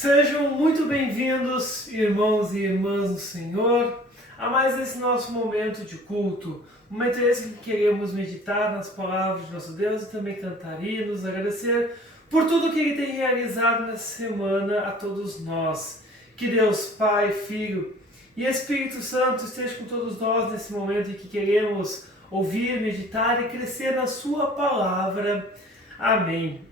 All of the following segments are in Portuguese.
Sejam muito bem-vindos, irmãos e irmãs do Senhor, a mais esse nosso momento de culto. Momento esse que queremos meditar nas palavras de nosso Deus e também cantar hinos, agradecer por tudo que Ele tem realizado nessa semana a todos nós. Que Deus, Pai, Filho e Espírito Santo esteja com todos nós nesse momento em que queremos ouvir, meditar e crescer na Sua Palavra. Amém.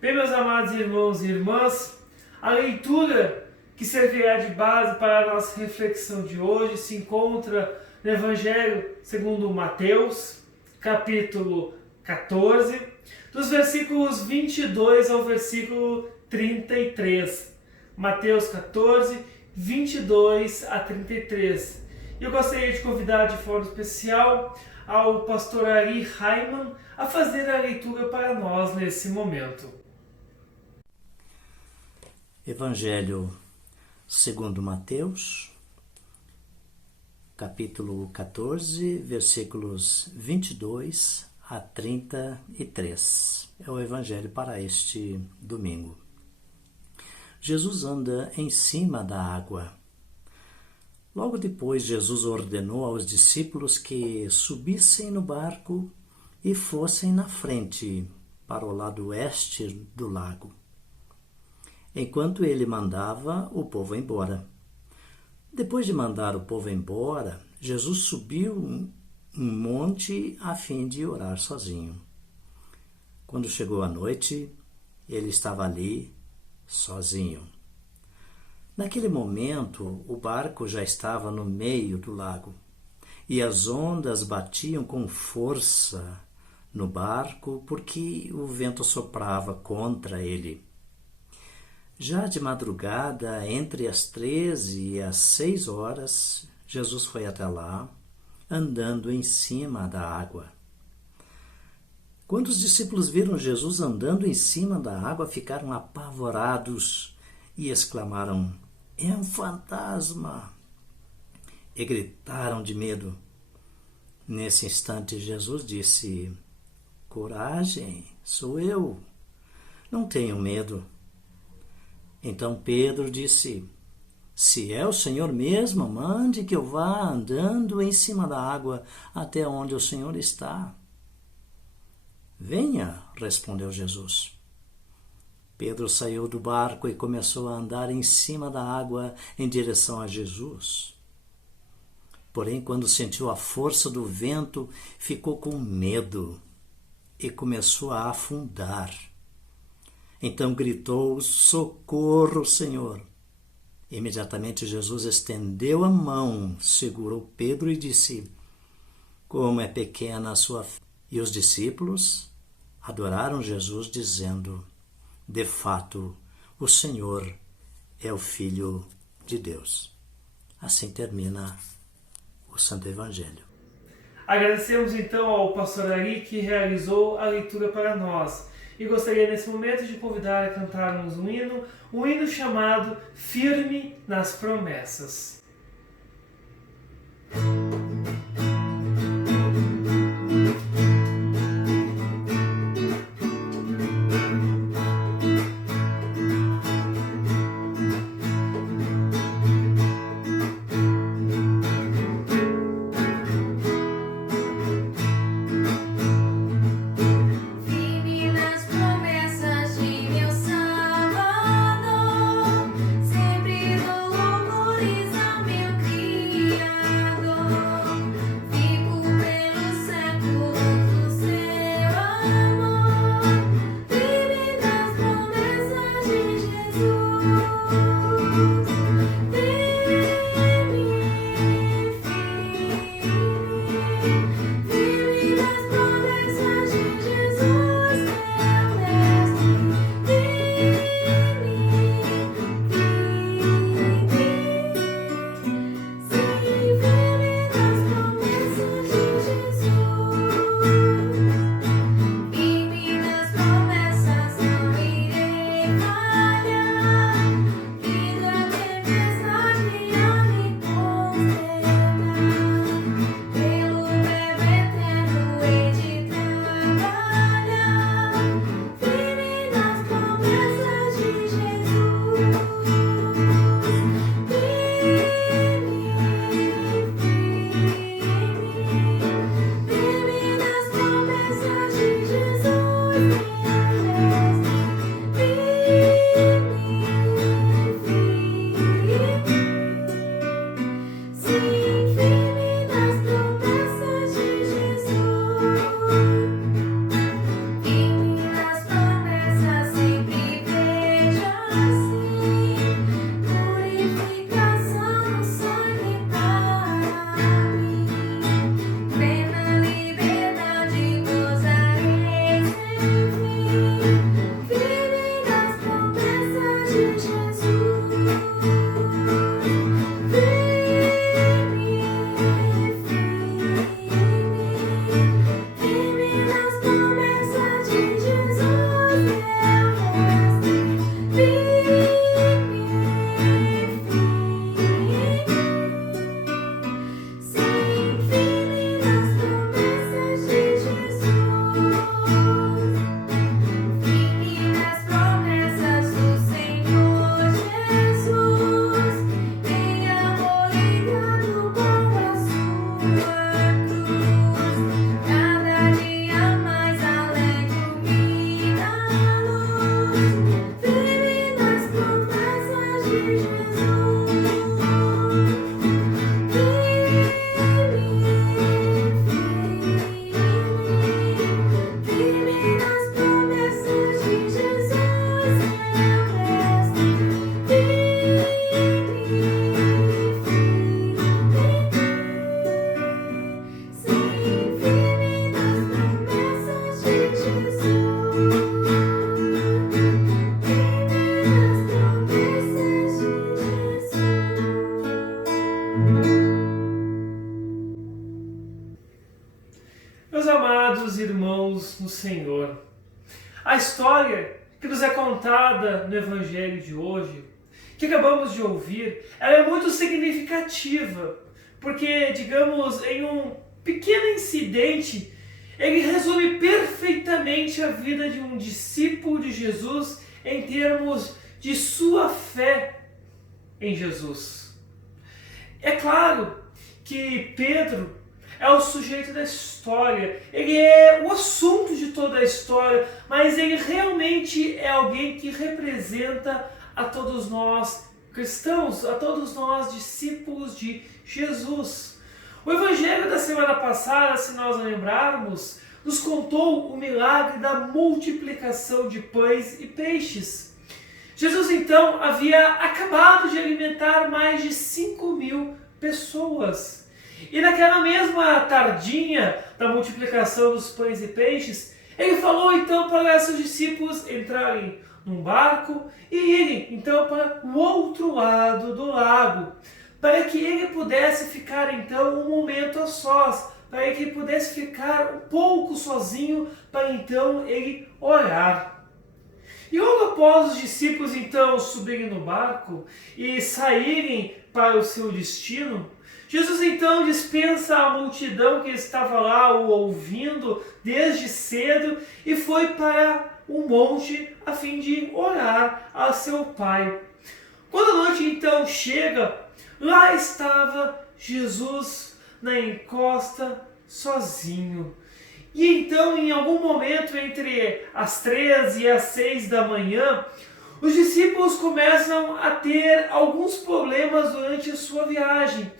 Bem, meus amados irmãos e irmãs, a leitura que servirá de base para a nossa reflexão de hoje se encontra no Evangelho segundo Mateus, capítulo 14, dos versículos 22 ao versículo 33. Mateus 14, 22 a 33. E eu gostaria de convidar de forma especial ao pastor Ari Raiman a fazer a leitura para nós nesse momento. Evangelho segundo Mateus, capítulo 14, versículos 22 a 33. É o Evangelho para este domingo. Jesus anda em cima da água. Logo depois, Jesus ordenou aos discípulos que subissem no barco e fossem na frente, para o lado oeste do lago. Enquanto ele mandava o povo embora. Depois de mandar o povo embora, Jesus subiu um monte a fim de orar sozinho. Quando chegou a noite, ele estava ali, sozinho. Naquele momento, o barco já estava no meio do lago, e as ondas batiam com força no barco porque o vento soprava contra ele. Já de madrugada, entre as 13 e as 6 horas, Jesus foi até lá, andando em cima da água. Quando os discípulos viram Jesus andando em cima da água, ficaram apavorados e exclamaram: "É um fantasma!" E gritaram de medo. Nesse instante, Jesus disse: "Coragem, sou eu, não tenham medo." Então Pedro disse: "Se é o Senhor mesmo, mande que eu vá andando em cima da água até onde o Senhor está." "Venha", respondeu Jesus. Pedro saiu do barco e começou a andar em cima da água em direção a Jesus. Porém, quando sentiu a força do vento, ficou com medo e começou a afundar. Então gritou: "Socorro, Senhor!" Imediatamente Jesus estendeu a mão, segurou Pedro e disse: "Como é pequena a sua fé." E os discípulos adoraram Jesus, dizendo: "De fato, o Senhor é o Filho de Deus." Assim termina o Santo Evangelho. Agradecemos então ao pastor Ari que realizou a leitura para nós. E gostaria nesse momento de convidar a cantarmos um hino chamado Firme nas Promessas. Meus amados irmãos no Senhor, a história que nos é contada no Evangelho de hoje, que acabamos de ouvir, ela é muito significativa, porque, digamos, em um pequeno incidente, ele resume perfeitamente a vida de um discípulo de Jesus em termos de sua fé em Jesus. É claro que Pedro é o sujeito da história, ele é o assunto de toda a história, mas ele realmente é alguém que representa a todos nós cristãos, a todos nós discípulos de Jesus. O Evangelho da semana passada, se nós lembrarmos, nos contou o milagre da multiplicação de pães e peixes. Jesus então havia acabado de alimentar mais de 5.000 pessoas. E naquela mesma tardinha da multiplicação dos pães e peixes, ele falou então para seus discípulos entrarem num barco e irem então para o outro lado do lago, para que ele pudesse ficar então um momento a sós, para que ele pudesse ficar um pouco sozinho, para então ele orar. E logo após os discípulos então subirem no barco e saírem para o seu destino, Jesus então dispensa a multidão que estava lá o ouvindo desde cedo e foi para um monte a fim de orar a seu Pai. Quando a noite então chega, lá estava Jesus na encosta sozinho. E então, em algum momento entre as 3 e as 6 da manhã, os discípulos começam a ter alguns problemas durante a sua viagem.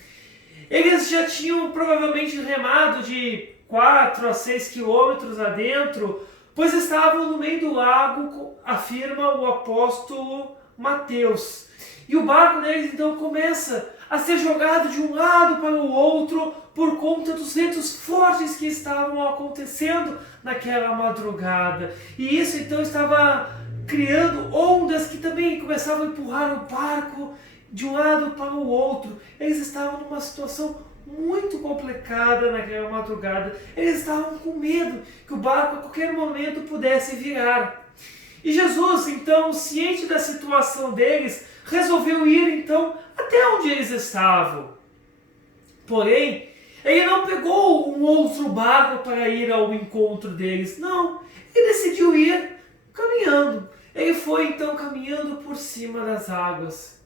Eles já tinham provavelmente remado de 4 a 6 quilômetros adentro, pois estavam no meio do lago, afirma o apóstolo Mateus. E o barco deles então começa a ser jogado de um lado para o outro por conta dos ventos fortes que estavam acontecendo naquela madrugada. E isso então estava criando ondas que também começavam a empurrar o barco de um lado para o outro. Eles estavam numa situação muito complicada naquela madrugada. Eles estavam com medo que o barco a qualquer momento pudesse virar. E Jesus, então, ciente da situação deles, resolveu ir então até onde eles estavam. Porém, ele não pegou um outro barco para ir ao encontro deles. Não, ele decidiu ir caminhando. Ele foi então caminhando por cima das águas.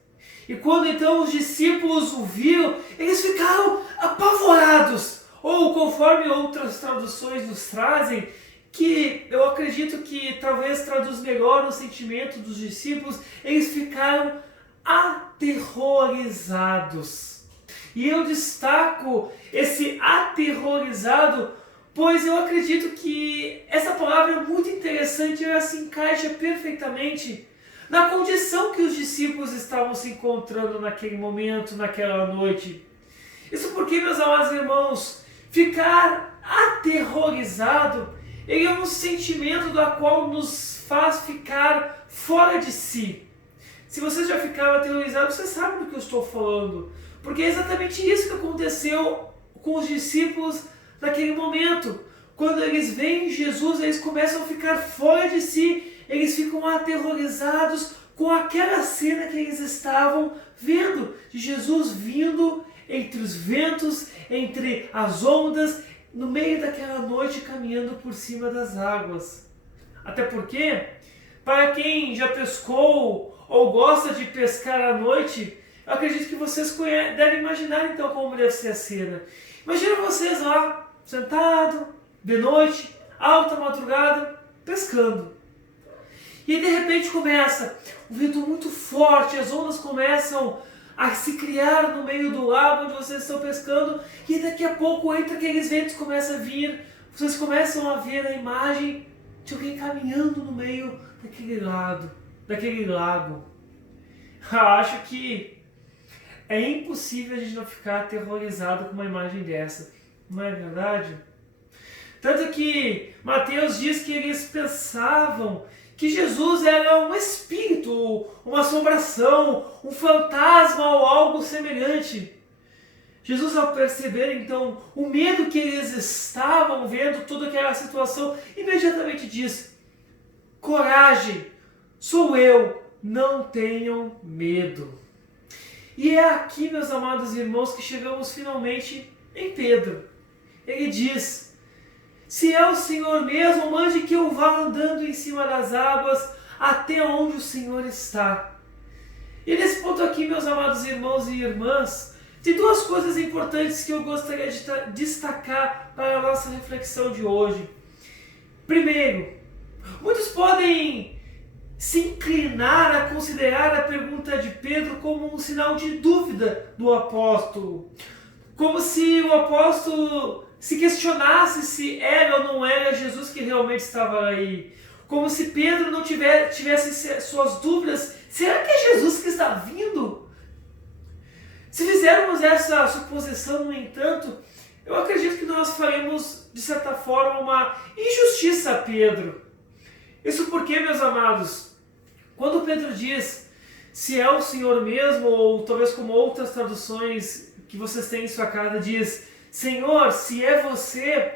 E quando então os discípulos o viram, eles ficaram apavorados. Ou conforme outras traduções nos trazem, que eu acredito que talvez traduz melhor o sentimento dos discípulos, eles ficaram aterrorizados. E eu destaco esse aterrorizado, pois eu acredito que essa palavra é muito interessante, ela se encaixa perfeitamente na condição que os discípulos estavam se encontrando naquele momento, naquela noite. Isso porque, meus amados irmãos, ficar aterrorizado, ele é um sentimento do qual nos faz ficar fora de si. Se vocês já ficaram aterrorizados, vocês sabem do que eu estou falando. Porque é exatamente isso que aconteceu com os discípulos naquele momento. Quando eles veem Jesus, eles começam a ficar fora de si. Eles ficam aterrorizados com aquela cena que eles estavam vendo. De Jesus vindo entre os ventos, entre as ondas, no meio daquela noite caminhando por cima das águas. Até porque, para quem já pescou ou gosta de pescar à noite, eu acredito que vocês devem imaginar então como deve ser a cena. Imagina vocês lá, sentado, de noite, alta madrugada, pescando. E de repente começa um vento muito forte, as ondas começam a se criar no meio do lago onde vocês estão pescando, e daqui a pouco, entre aqueles ventos começa a vir, vocês começam a ver a imagem de alguém caminhando no meio daquele lago. Eu acho que é impossível a gente não ficar aterrorizado com uma imagem dessa, não é verdade? Tanto que Mateus diz que eles pensavam que Jesus era um espírito, uma assombração, um fantasma ou algo semelhante. Jesus, ao perceber então o medo que eles estavam vendo, toda aquela situação, imediatamente diz: coragem, sou eu, não tenham medo. E é aqui, meus amados irmãos, que chegamos finalmente em Pedro. Ele diz: se é o Senhor mesmo, mande que eu vá andando em cima das águas até onde o Senhor está. E nesse ponto aqui, meus amados irmãos e irmãs, tem duas coisas importantes que eu gostaria de destacar para a nossa reflexão de hoje. Primeiro, muitos podem se inclinar a considerar a pergunta de Pedro como um sinal de dúvida do apóstolo. Como se o apóstolo se questionasse se era ou não era Jesus que realmente estava aí. Como se Pedro não tivesse suas dúvidas. Será que é Jesus que está vindo? Se fizermos essa suposição, no entanto, eu acredito que nós faremos, de certa forma, uma injustiça a Pedro. Isso porque, meus amados, quando Pedro diz se é o Senhor mesmo, ou talvez como outras traduções que vocês têm em sua casa, diz Senhor, se é você,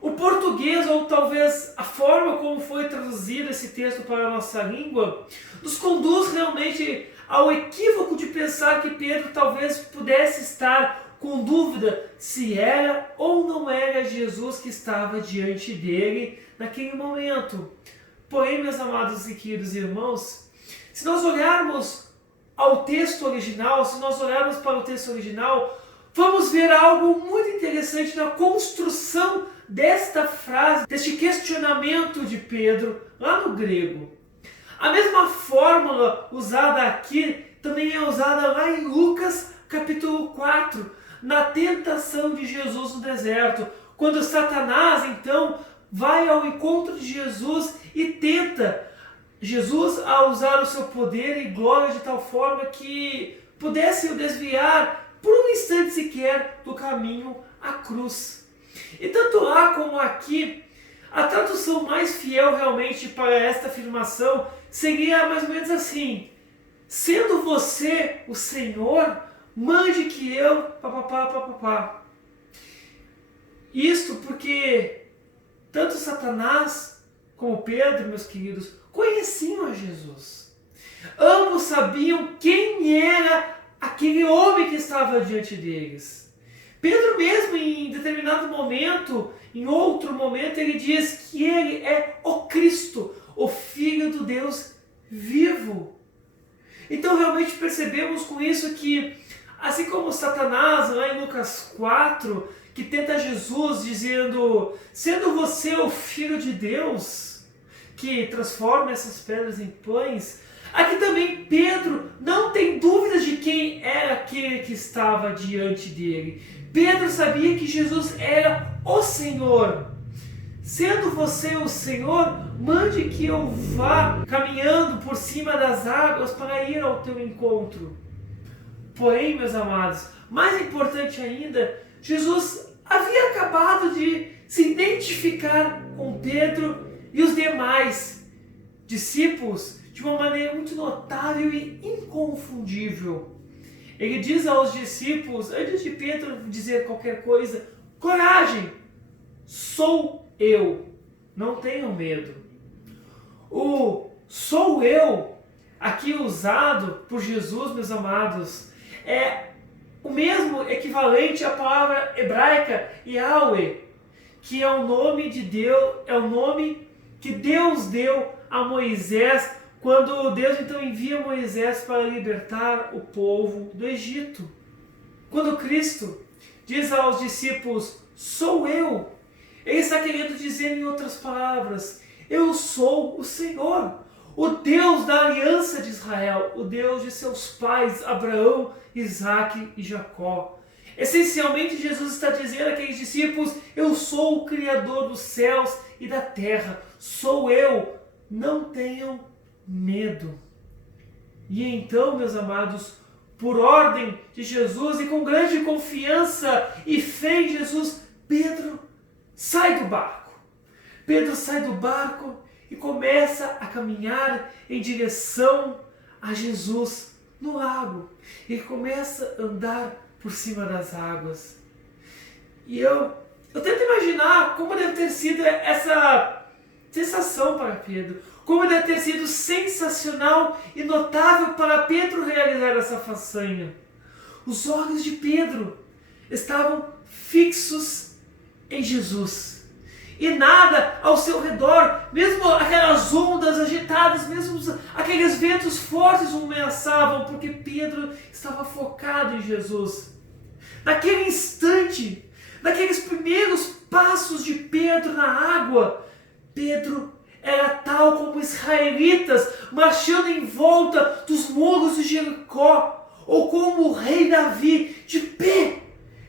o português, ou talvez a forma como foi traduzido esse texto para a nossa língua, nos conduz realmente ao equívoco de pensar que Pedro talvez pudesse estar com dúvida se era ou não era Jesus que estava diante dele naquele momento. Porém, meus amados e queridos irmãos, se nós olharmos ao texto original, se nós olharmos para o texto original, vamos ver algo muito interessante na construção desta frase, deste questionamento de Pedro, lá no grego. A mesma fórmula usada aqui também é usada lá em Lucas capítulo 4, na tentação de Jesus no deserto, quando Satanás então vai ao encontro de Jesus e tenta Jesus a usar o seu poder e glória de tal forma que pudesse o desviar por um instante sequer do caminho à cruz. E tanto lá como aqui, a tradução mais fiel realmente para esta afirmação seria mais ou menos assim: sendo você o Senhor, mande que eu... papapá. Isto porque tanto Satanás como Pedro, meus queridos, conheciam a Jesus. Ambos sabiam quem era aquele homem que estava diante deles. Pedro mesmo, em determinado momento, em outro momento, ele diz que ele é o Cristo, o Filho do Deus vivo. Então realmente percebemos com isso que, assim como Satanás, lá em Lucas 4, que tenta Jesus dizendo, sendo você o Filho de Deus, que transforma essas pedras em pães, aqui também Pedro não tem dúvidas de quem era aquele que estava diante dele. Pedro sabia que Jesus era o Senhor. Sendo você o Senhor, mande que eu vá caminhando por cima das águas para ir ao teu encontro. Porém, meus amados, mais importante ainda, Jesus havia acabado de se identificar com Pedro e os demais discípulos de uma maneira muito notável e inconfundível. Ele diz aos discípulos, antes de Pedro dizer qualquer coisa, coragem, sou eu, não tenham medo. O sou eu, aqui usado por Jesus, meus amados, é o mesmo equivalente à palavra hebraica Yahweh, que é o nome de Deus, é o nome que Deus deu a Moisés quando Deus então envia Moisés para libertar o povo do Egito. Quando Cristo diz aos discípulos, sou eu, ele está querendo dizer em outras palavras, eu sou o Senhor, o Deus da aliança de Israel, o Deus de seus pais, Abraão, Isaque e Jacó. Essencialmente, Jesus está dizendo àqueles discípulos, eu sou o Criador dos céus e da terra, sou eu, não tenham medo. E então, meus amados, por ordem de Jesus e com grande confiança e fé em Jesus, Pedro sai do barco. Pedro sai do barco e começa a caminhar em direção a Jesus no lago. Ele começa a andar por cima das águas. E eu tento imaginar como deve ter sido essa sensação para Pedro. Como deve ter sido sensacional e notável para Pedro realizar essa façanha. Os olhos de Pedro estavam fixos em Jesus. E nada ao seu redor, mesmo aquelas ondas agitadas, mesmo aqueles ventos fortes o ameaçavam, porque Pedro estava focado em Jesus. Naquele instante, naqueles primeiros passos de Pedro na água, Pedro era tal como israelitas marchando em volta dos muros de Jericó, ou como o rei Davi de pé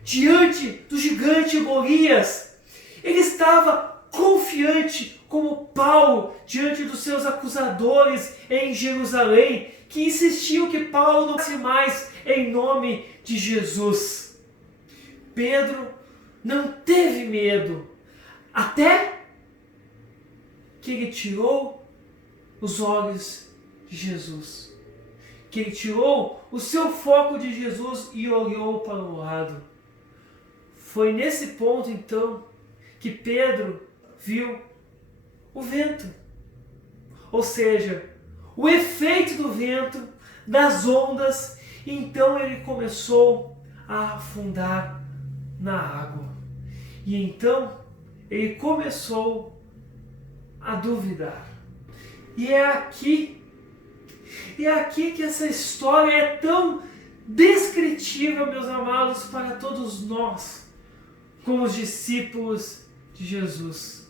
diante do gigante Golias. Ele estava confiante como Paulo diante dos seus acusadores em Jerusalém, que insistiam que Paulo não fosse mais em nome de Jesus. Pedro não teve medo, até que ele tirou os olhos de Jesus. Que ele tirou o seu foco de Jesus e olhou para o lado. Foi nesse ponto, então, que Pedro viu o vento. Ou seja, o efeito do vento, das ondas, e então ele começou a afundar na água. E então ele começou a duvidar. E é aqui que essa história é tão descritível, meus amados, para todos nós, como os discípulos de Jesus.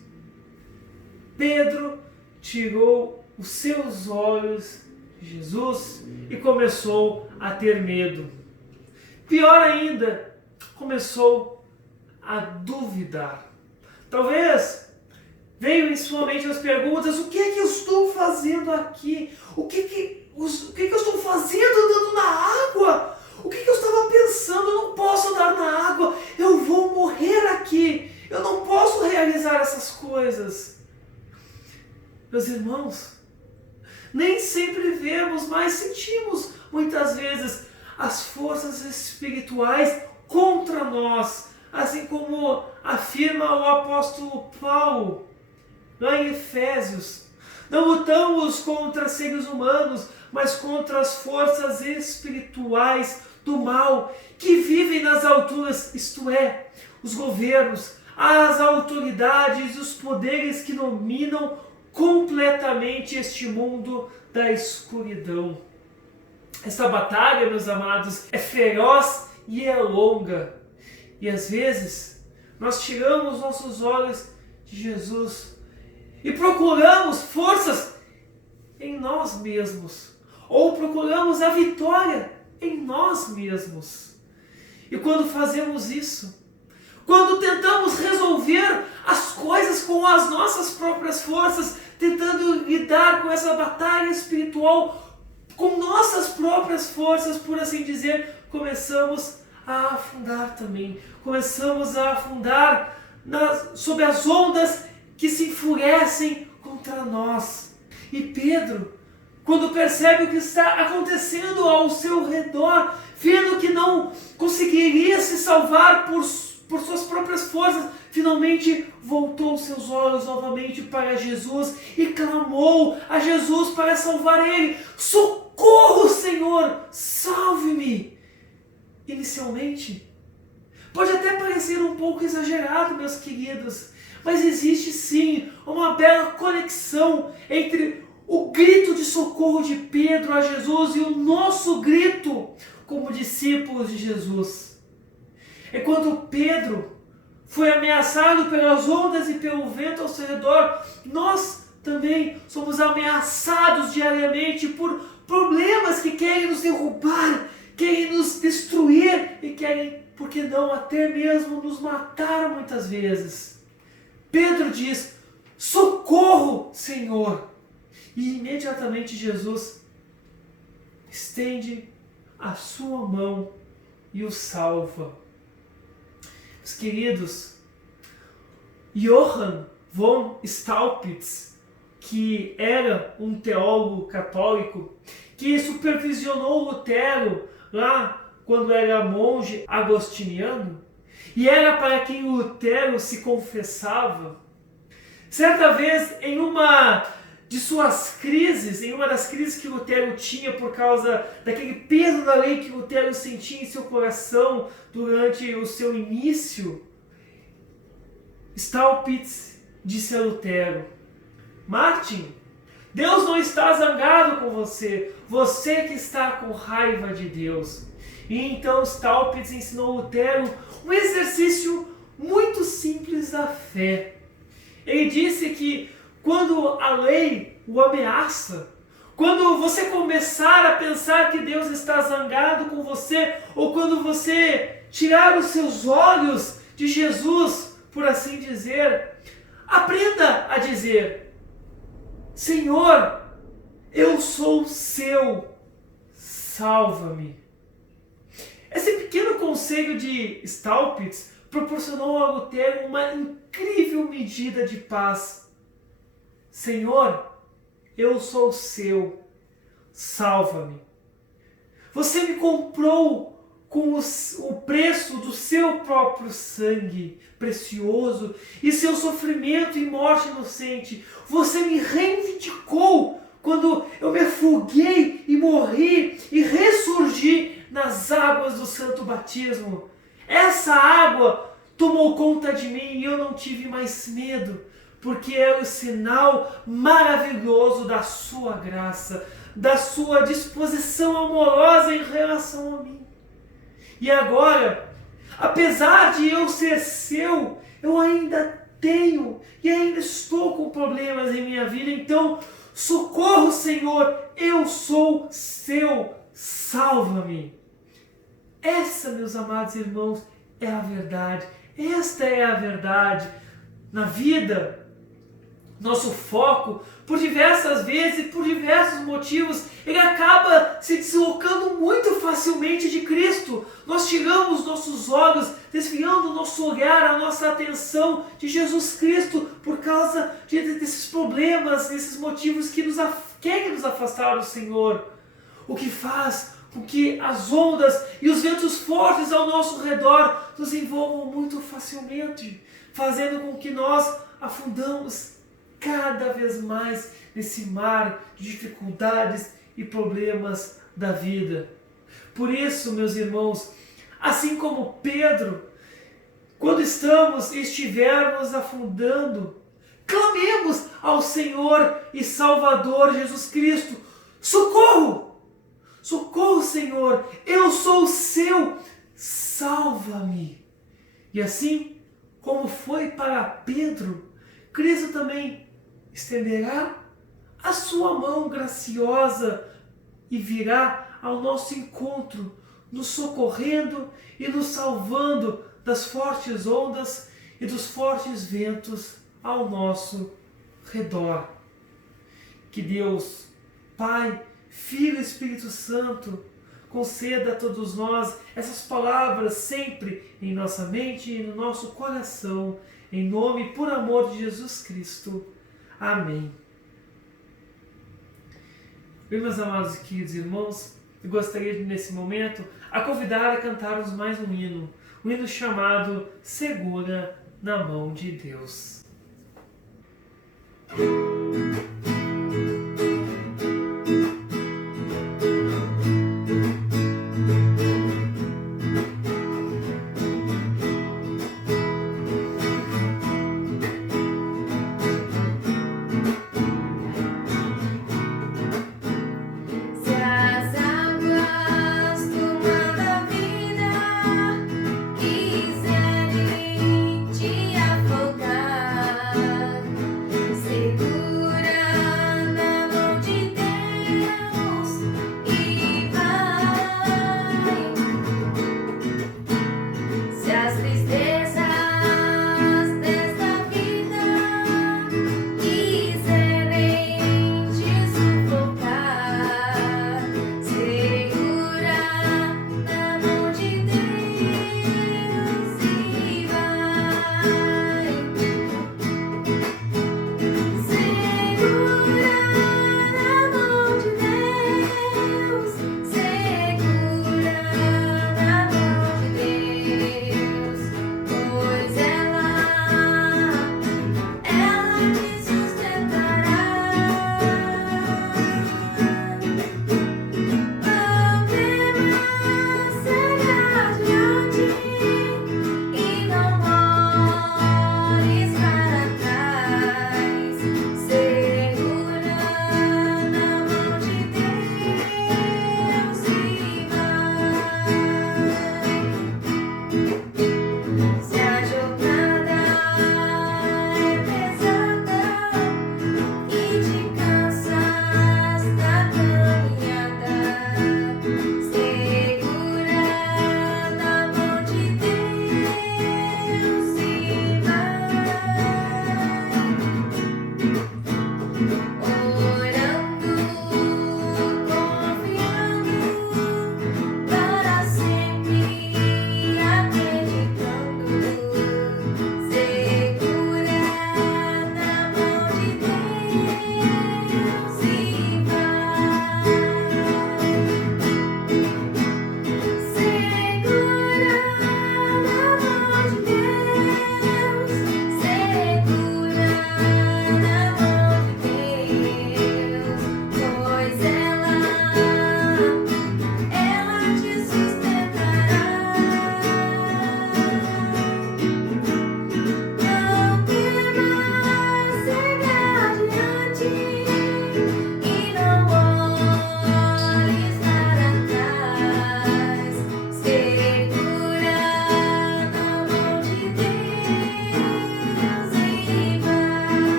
Pedro tirou os seus olhos de Jesus e começou a ter medo. Pior ainda, começou a duvidar. Talvez veio em sua mente as perguntas: o que é que eu estou fazendo aqui? O que é que eu estou fazendo andando na água? O que eu estava pensando? Eu não posso andar na água, eu vou morrer aqui, eu não posso realizar essas coisas. Meus irmãos, nem sempre vemos, mas sentimos muitas vezes as forças espirituais contra nós, assim como afirma o apóstolo Paulo lá em Efésios. Não lutamos contra seres humanos, mas contra as forças espirituais do mal que vivem nas alturas, isto é, os governos, as autoridades e os poderes que dominam completamente este mundo da escuridão. Esta batalha, meus amados, é feroz e é longa. E às vezes nós tiramos nossos olhos de Jesus e procuramos forças em nós mesmos, ou procuramos a vitória em nós mesmos. E quando fazemos isso, quando tentamos resolver as coisas com as nossas próprias forças, tentando lidar com essa batalha espiritual com nossas próprias forças, por assim dizer, começamos a afundar também. Começamos a afundar sob as ondas que se enfurecem contra nós. E Pedro, quando percebe o que está acontecendo ao seu redor, vendo que não conseguiria se salvar por suas próprias forças, finalmente voltou seus olhos novamente para Jesus e clamou a Jesus para salvar ele. Socorro, Senhor, salve-me! Inicialmente, pode até parecer um pouco exagerado, meus queridos, mas existe sim uma bela conexão entre o grito de socorro de Pedro a Jesus e o nosso grito como discípulos de Jesus. É quando Pedro foi ameaçado pelas ondas e pelo vento ao seu redor, nós também somos ameaçados diariamente por problemas que querem nos derrubar, querem nos destruir e querem, por que não, até mesmo nos matar muitas vezes. Pedro diz: socorro, Senhor! E imediatamente Jesus estende a sua mão e o salva. Meus queridos, Johann von Staupitz, que era um teólogo católico, que supervisionou Lutero lá quando era monge agostiniano, e era para quem Lutero se confessava. Certa vez, em uma de suas crises, em uma das crises que Lutero tinha por causa daquele peso da lei que Lutero sentia em seu coração durante o seu início, Staupitz disse a Lutero: Martin, Deus não está zangado com você, você que está com raiva de Deus. E então Staupitz ensinou Lutero um exercício muito simples da fé. Ele disse que quando a lei o ameaça, quando você começar a pensar que Deus está zangado com você, ou quando você tirar os seus olhos de Jesus, por assim dizer, aprenda a dizer: Senhor, eu sou seu, salva-me. Esse pequeno conselho de Staupitz proporcionou a Lutero uma incrível medida de paz. Senhor, eu sou seu, salva-me. Você me comprou com o preço do seu próprio sangue precioso e seu sofrimento e morte inocente. Você me reivindicou quando eu me afoguei e morri e ressurgi nas águas do santo batismo. Essa água tomou conta de mim e eu não tive mais medo, porque é o sinal maravilhoso da sua graça, da sua disposição amorosa em relação a mim. E agora, apesar de eu ser seu, eu ainda tenho e ainda estou com problemas em minha vida. Então, socorro, Senhor, eu sou seu, salva-me. Essa, meus amados irmãos, é a verdade. Esta é a verdade. Na vida, nosso foco, por diversas vezes e por diversos motivos, ele acaba se deslocando muito facilmente de Cristo. Nós tiramos nossos olhos, desviando o nosso olhar, a nossa atenção de Jesus Cristo por causa desses problemas, desses motivos que querem nos afastar do Senhor. O que faz com que as ondas e os ventos fortes ao nosso redor nos envolvam muito facilmente, fazendo com que nós afundamos cada vez mais nesse mar de dificuldades e problemas da vida. Por isso, meus irmãos, assim como Pedro, quando estivermos afundando, clamemos ao Senhor e Salvador Jesus Cristo: socorro! Socorro, Senhor! Eu sou seu! Salva-me! E assim como foi para Pedro, Cristo também estenderá a sua mão graciosa e virá ao nosso encontro, nos socorrendo e nos salvando das fortes ondas e dos fortes ventos ao nosso redor. Que Deus, Pai, Filho e Espírito Santo, conceda a todos nós essas palavras sempre em nossa mente e no nosso coração, em nome e por amor de Jesus Cristo. Amém. Bem, meus amados e queridos irmãos, eu gostaria de, nesse momento, a convidar a cantarmos mais um hino chamado Segura na Mão de Deus. Quiserem te afogar, segura.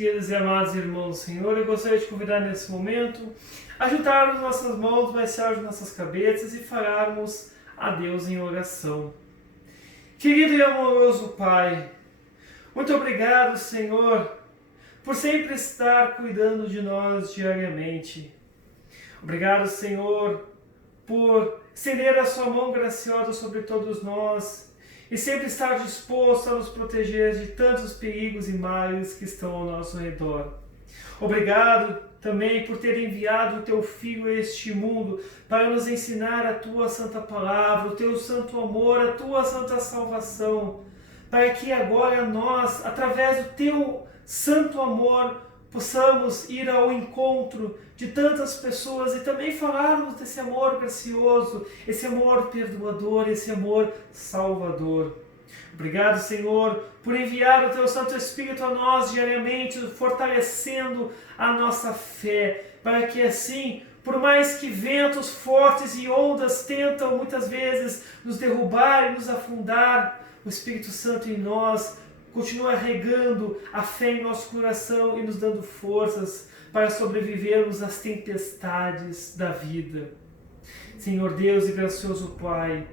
queridos e amados irmãos do Senhor, eu gostaria de convidar nesse momento a juntarmos nossas mãos, baixarmos nossas cabeças e falarmos a Deus em oração. Querido e amoroso Pai, muito obrigado, Senhor, por sempre estar cuidando de nós diariamente. Obrigado, Senhor, por estender a sua mão graciosa sobre todos nós e sempre estar disposto a nos proteger de tantos perigos e males que estão ao nosso redor. Obrigado também por ter enviado o Teu Filho a este mundo para nos ensinar a Tua santa palavra, o Teu santo amor, a Tua santa salvação, para que agora nós, através do Teu santo amor, possamos ir ao encontro de tantas pessoas e também falarmos desse amor gracioso, esse amor perdoador, esse amor salvador. Obrigado, Senhor, por enviar o Teu Santo Espírito a nós diariamente, fortalecendo a nossa fé, para que assim, por mais que ventos fortes e ondas tentam muitas vezes nos derrubar e nos afundar, o Espírito Santo em nós continua regando a fé em nosso coração e nos dando forças para sobrevivermos às tempestades da vida. Senhor Deus e gracioso Pai,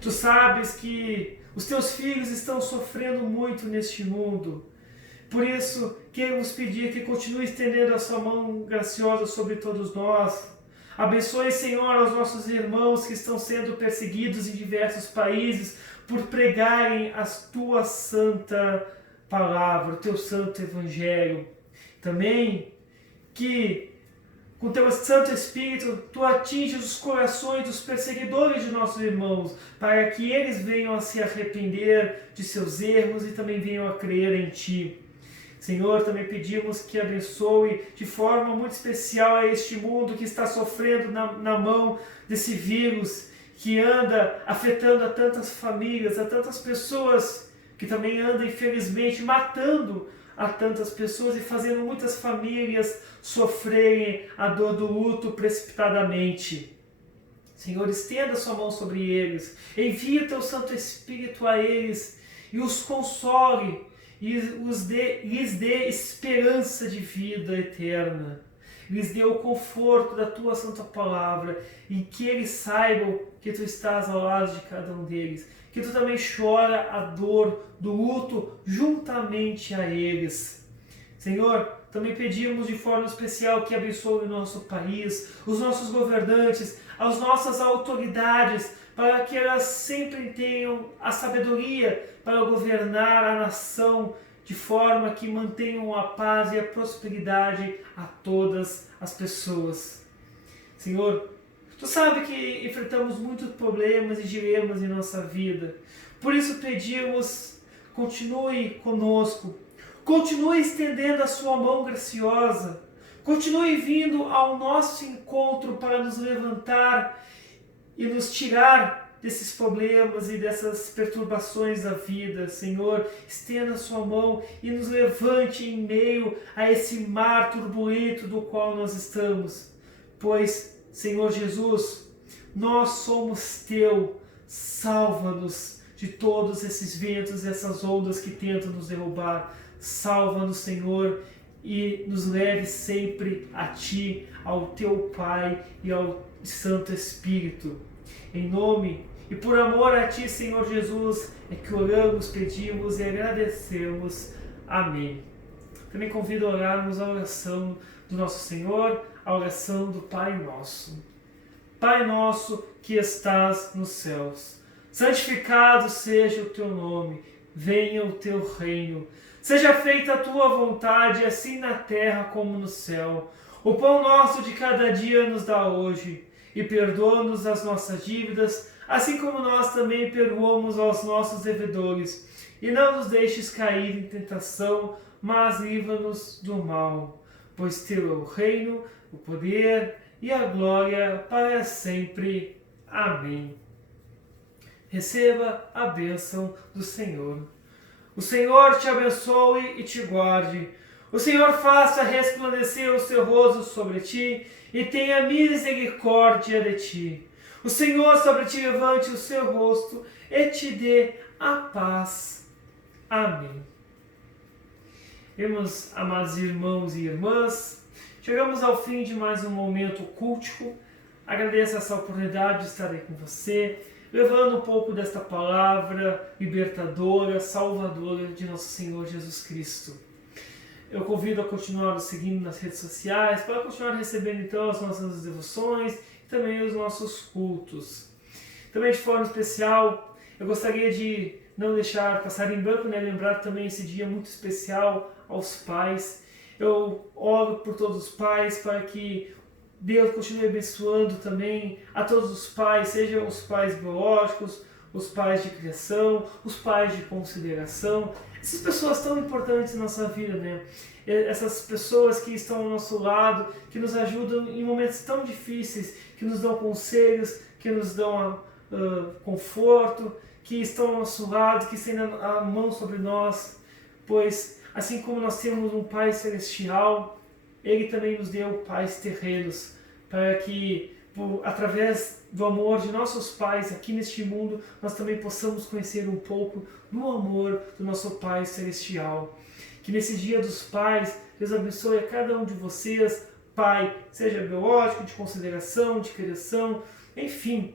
Tu sabes que os Teus filhos estão sofrendo muito neste mundo. Por isso, queremos pedir que continue estendendo a Sua mão graciosa sobre todos nós. Abençoe, Senhor, os nossos irmãos que estão sendo perseguidos em diversos países por pregarem a Tua santa palavra, o Teu santo evangelho. Também que com Teu Santo Espírito Tu atinges os corações dos perseguidores de nossos irmãos, para que eles venham a se arrepender de seus erros e também venham a crer em Ti. Senhor, também pedimos que abençoe de forma muito especial a este mundo que está sofrendo na mão desse vírus que anda afetando a tantas famílias, a tantas pessoas, que também anda, infelizmente, matando a tantas pessoas e fazendo muitas famílias sofrerem a dor do luto precipitadamente. Senhor, estenda Sua mão sobre eles, envia Teu Santo Espírito a eles e os console e lhes dê esperança de vida eterna. Lhes dê o conforto da Tua santa palavra e que eles saibam que Tu estás ao lado de cada um deles, que Tu também chora a dor do luto juntamente a eles. Senhor, também pedimos de forma especial que abençoe o nosso país, os nossos governantes, as nossas autoridades, para que elas sempre tenham a sabedoria para governar a nação de forma que mantenham a paz e a prosperidade a todas as pessoas. Senhor, Tu sabes que enfrentamos muitos problemas e dilemas em nossa vida. Por isso pedimos, continue conosco, continue estendendo a Sua mão graciosa, continue vindo ao nosso encontro para nos levantar e nos tirar desses problemas e dessas perturbações da vida. Senhor, estenda a Sua mão e nos levante em meio a esse mar turbulento do qual nós estamos. Pois, Senhor Jesus, nós somos Teu, salva-nos de todos esses ventos e essas ondas que tentam nos derrubar. Salva-nos, Senhor, e nos leve sempre a Ti, ao Teu Pai e ao Santo Espírito. Em nome e por amor a Ti, Senhor Jesus, é que oramos, pedimos e agradecemos. Amém. Também convido a orarmos a oração do nosso Senhor, a oração do Pai Nosso. Pai nosso que estás nos céus, santificado seja o Teu nome, venha o Teu reino. Seja feita a Tua vontade, assim na terra como no céu. O pão nosso de cada dia nos dá hoje, e perdoa-nos as nossas dívidas, assim como nós também perdoamos aos nossos devedores. E não nos deixes cair em tentação, mas livra-nos do mal. Pois Teu é o reino, o poder e a glória para sempre. Amém. Receba a bênção do Senhor. O Senhor te abençoe e te guarde. O Senhor faça resplandecer o seu rosto sobre ti e tenha misericórdia de ti. O Senhor sobre ti levante o seu rosto e te dê a paz. Amém. Meus amados irmãos e irmãs, chegamos ao fim de mais um momento cultico. Agradeço essa oportunidade de estar aí com você, levando um pouco desta palavra libertadora, salvadora de nosso Senhor Jesus Cristo. Eu convido a continuar nos seguindo nas redes sociais, para continuar recebendo então as nossas devoções e também os nossos cultos. Também de forma especial, eu gostaria de não deixar passar em branco, lembrar também esse dia muito especial aos pais. Eu oro por todos os pais para que Deus continue abençoando também a todos os pais, sejam os pais biológicos, os pais de criação, os pais de consideração. Essas pessoas tão importantes na nossa vida, né? Essas pessoas que estão ao nosso lado, que nos ajudam em momentos tão difíceis, que nos dão conselhos, que nos dão conforto, que estão ao nosso lado, que estendem a mão sobre nós, pois assim como nós temos um Pai Celestial, Ele também nos deu pais terrenos, para que através do amor de nossos pais aqui neste mundo, nós também possamos conhecer um pouco do amor do nosso Pai Celestial. Que nesse dia dos pais, Deus abençoe a cada um de vocês, pai, seja biológico, de consideração, de criação, enfim.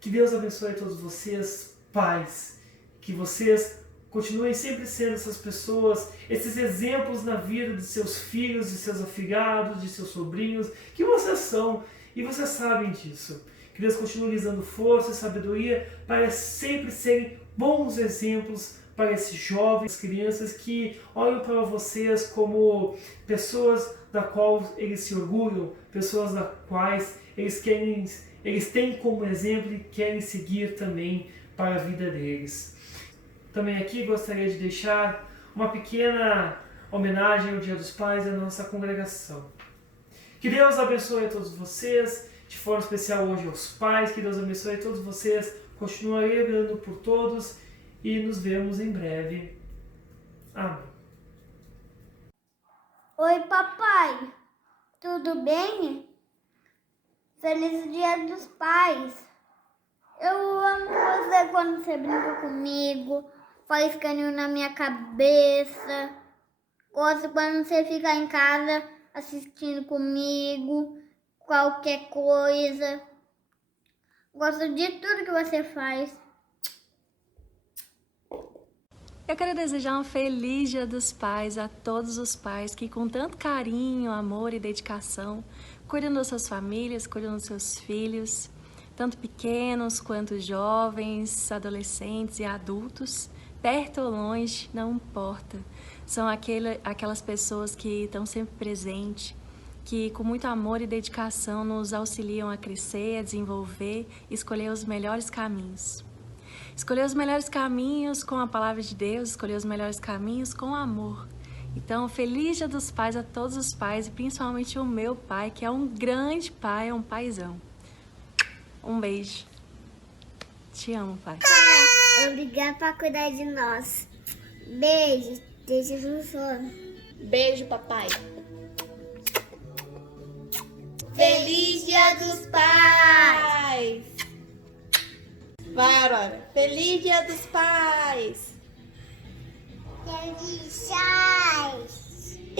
Que Deus abençoe a todos vocês, pais. Que vocês continuem sempre sendo essas pessoas, esses exemplos na vida de seus filhos, de seus afilhados, de seus sobrinhos, que vocês são e vocês sabem disso. Que Deus continue lhes dando força e sabedoria para sempre serem bons exemplos para esses jovens, crianças que olham para vocês como pessoas da qual eles se orgulham, pessoas das quais eles têm como exemplo e querem seguir também para a vida deles. Também aqui gostaria de deixar uma pequena homenagem ao Dia dos Pais da nossa congregação. Que Deus abençoe a todos vocês, de forma especial hoje aos pais, que Deus abençoe a todos vocês, continuarei orando por todos e nos vemos em breve. Amém. Oi, papai, tudo bem? Feliz Dia dos Pais. Eu amo você quando você brinca comigo, faz carinho na minha cabeça. Gosto quando você fica em casa assistindo comigo, qualquer coisa. Gosto de tudo que você faz. Eu quero desejar um feliz Dia dos Pais a todos os pais que com tanto carinho, amor e dedicação cuidam das suas famílias, cuidam dos seus filhos, tanto pequenos quanto jovens, adolescentes e adultos, perto ou longe, não importa. São aquelas pessoas que estão sempre presentes, que com muito amor e dedicação nos auxiliam a crescer, a desenvolver e escolher os melhores caminhos. Escolher os melhores caminhos com a palavra de Deus, escolher os melhores caminhos com amor. Então, feliz Dia dos Pais a todos os pais e principalmente o meu pai, que é um grande pai, é um paizão. Um beijo. Te amo, pai. Obrigada por cuidar de nós. Beijo, deixa no sono. Beijo, papai. Feliz Dia dos Pais! Vai, Aurora. Feliz Dia dos Pais! Feliz Pais!